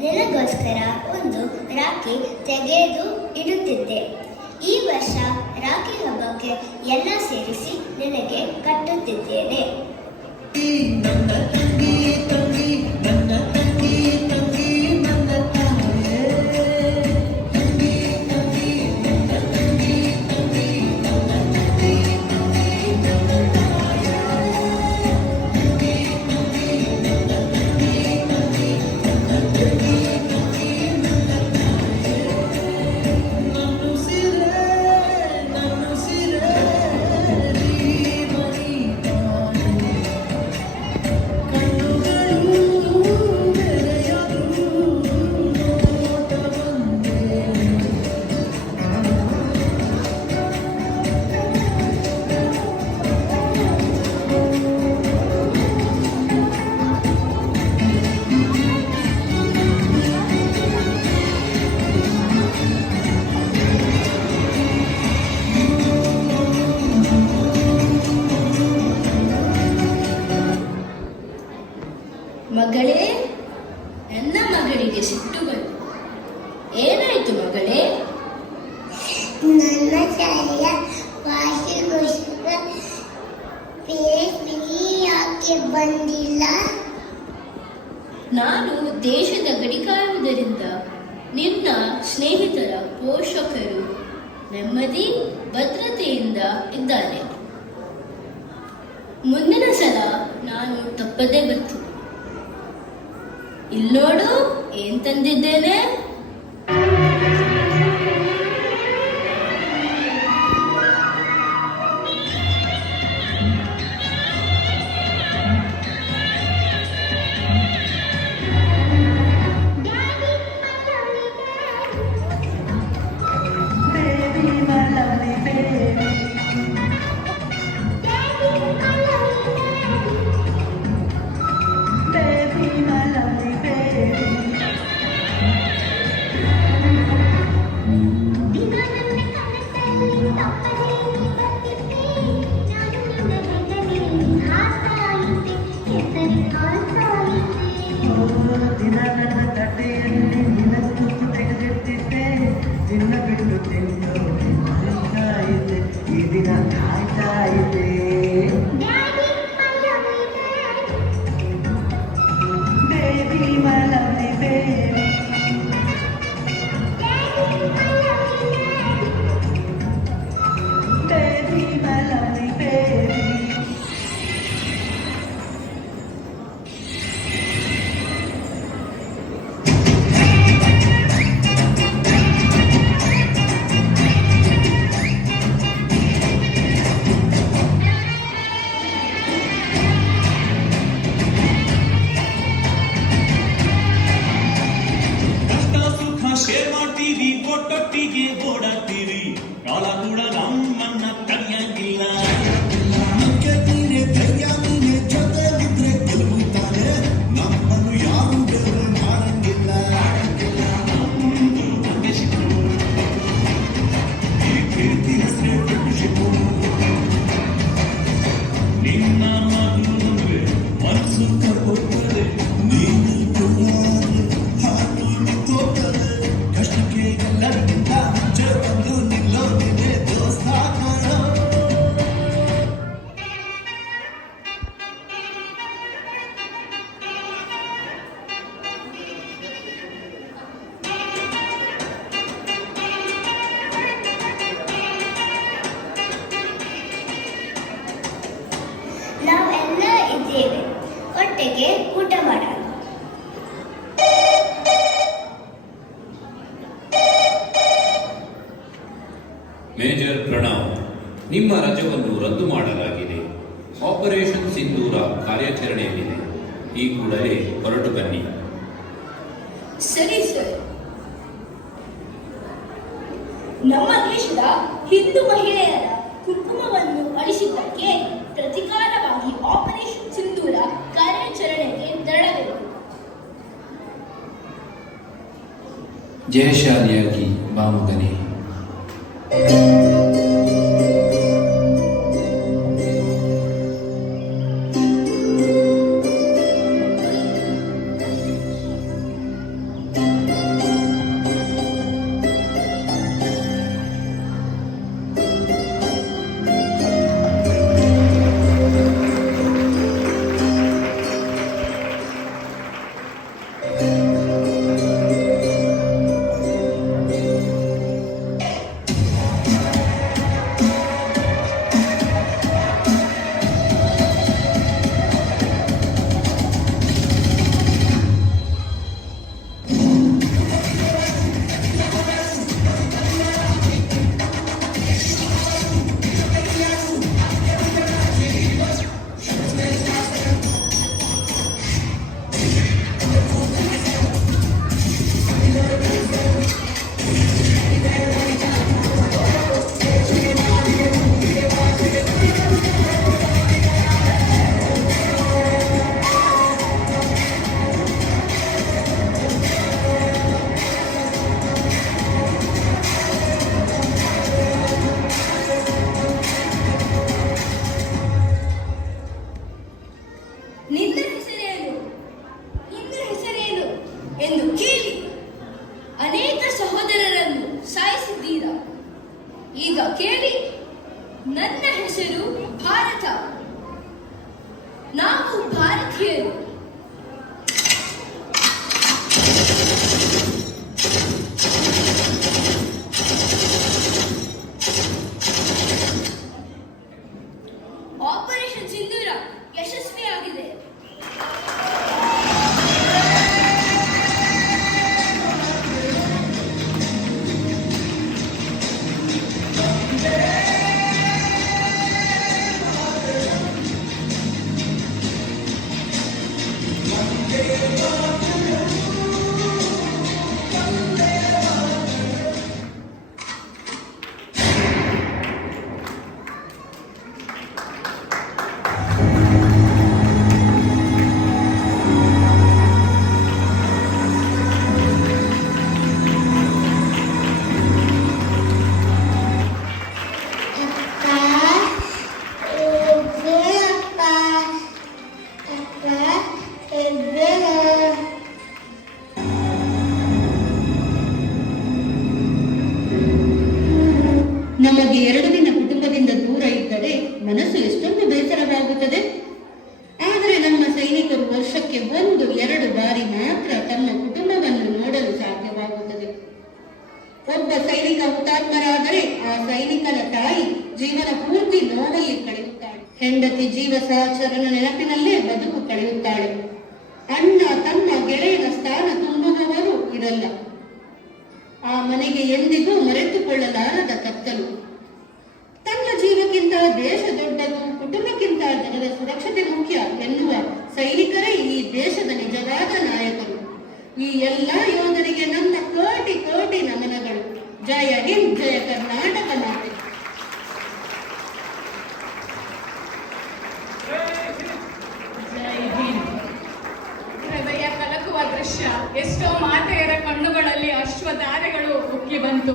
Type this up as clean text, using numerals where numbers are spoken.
ನಿನಗೋಸ್ಕರ ಒಂದು ರಾಖಿ ತೆಗೆದು ಇಡುತ್ತಿದ್ದೆ. ಈ ವರ್ಷ ರಾಖಿ ಹಬ್ಬಕ್ಕೆ ಎಲ್ಲ ಸೇರಿಸಿ ನಿನಗೆ ಕಟ್ಟುತ್ತಿದ್ದೇನೆ. ಮಗಳೇ, ನನ್ನ ಮಗಳಿಗೆ ಸಿಟ್ಟುಗಳು. ಏನಾಯಿತು ಮಗಳೇ? ನನ್ನ ಶಾಲೆಯ ವಾರ್ಷಿಕೋತ್ಸವ ಯಾಕೆ ಬಂದಿಲ್ಲ? ನಾನು ದೇಶದ ಗಡಿ ಕಾಯುವುದರಿಂದ ನಿನ್ನ ಸ್ನೇಹಿತರ ಪೋಷಕರು ನೆಮ್ಮದಿ ಭದ್ರತೆಯಿಂದ ಇದ್ದಾರೆ. ಮುಂದಿನ ಸಲ ನಾನು ತಪ್ಪದೇ ಬರ್ತೀನಿ. ಇಲ್ಲೋಡು, ಏನ್ ತಂದಿದ್ದೇನೆ. ನಾವೆಲ್ಲ ಇದ್ದೇವೆ, ಒಟ್ಟಿಗೆ ಊಟ ಮಾಡೋಣ. ಮೇಜರ್ ಪ್ರಣವ್, ನಿಮ್ಮ ರಜವನ್ನು ರದ್ದು ಮಾಡಲಾಗಿದೆ. ಆಪರೇಷನ್ ಸಿಂಧೂರ ಕಾರ್ಯಾಚರಣೆಯಲ್ಲಿದೆ. ಈ ಕೂಡಲೇ ಹೊರಟು ಬನ್ನಿ. ಸರಿ ಸರ್. ನಮ್ಮ ದೇಶದ ಹಿಂದೂ ಮಹಿಳೆಯರ ಕುಂಕುಮವನ್ನು ಅಳಿಸಿದ್ದಕ್ಕೆ ಪ್ರತಿಕಾರವಾಗಿ ಆಪರೇಷನ್ ಸಿಂಧೂರ ಕಾರ್ಯಾಚರಣೆಗೆ ತೆರಳಬೇಕು. ಜಯಶಾಲಿಯಾಗಿ ಬಾ ಮಗನೇ. ವರ್ಷಕ್ಕೆ 1-2 ಬಾರಿ ಮಾತ್ರ ತಮ್ಮ ಕುಟುಂಬವನ್ನು ನೋಡಲು ಸಾಧ್ಯವಾಗುತ್ತದೆ. ಒಬ್ಬ ಸೈನಿಕ ಹುತಾತ್ಮರಾದರೆ ಆ ಸೈನಿಕನ ತಾಯಿ ಜೀವನ ಪೂರ್ತಿ ನೋವಲ್ಲಿ ಕಳೆಯುತ್ತಾಳೆ. ಹೆಂಡತಿ ಜೀವ ಸಹಚರನ ನೆನಪಿನಲ್ಲೇ ಬದುಕು ಕಳೆಯುತ್ತಾಳೆ. ಅಣ್ಣ ತಮ್ಮ ಗೆಳೆಯನ ಸ್ಥಾನ ತುಂಬುವವರು ಇರಲ್ಲ. ಆ ಮನೆಗೆ ಎಂದಿಗೂ ಮರೆತುಕೊಳ್ಳಲಾರದ ಕತ್ತಲು. ತನ್ನ ಜೀವಕ್ಕಿಂತ ದೇಶ ದೊಡ್ಡದು, ಕುಟುಂಬಕ್ಕಿಂತ ಜನರ ಸುರಕ್ಷತೆ ಮುಖ್ಯ ಎನ್ನುವ ಸೈನಿಕರೇ ಈ ದೇಶದ ನಿಜವಾದ ನಾಯಕರು. ಈ ಎಲ್ಲ ಯೋಧರಿಗೆ ನಮ್ಮ ಕೋಟಿ ಕೋಟಿ ನಮನಗಳು. ಜಯ ಹಿಂದ್, ಜಯ ಕರ್ನಾಟಕ ಮಾತೆ. ಹೃದಯ ಕಲಕುವ ದೃಶ್ಯ. ಎಷ್ಟೋ ಮಾತೆಯರ ಕಣ್ಣುಗಳಲ್ಲಿ ಅಶ್ವಧಾರೆಗಳು ಉಕ್ಕಿ ಬಂತು.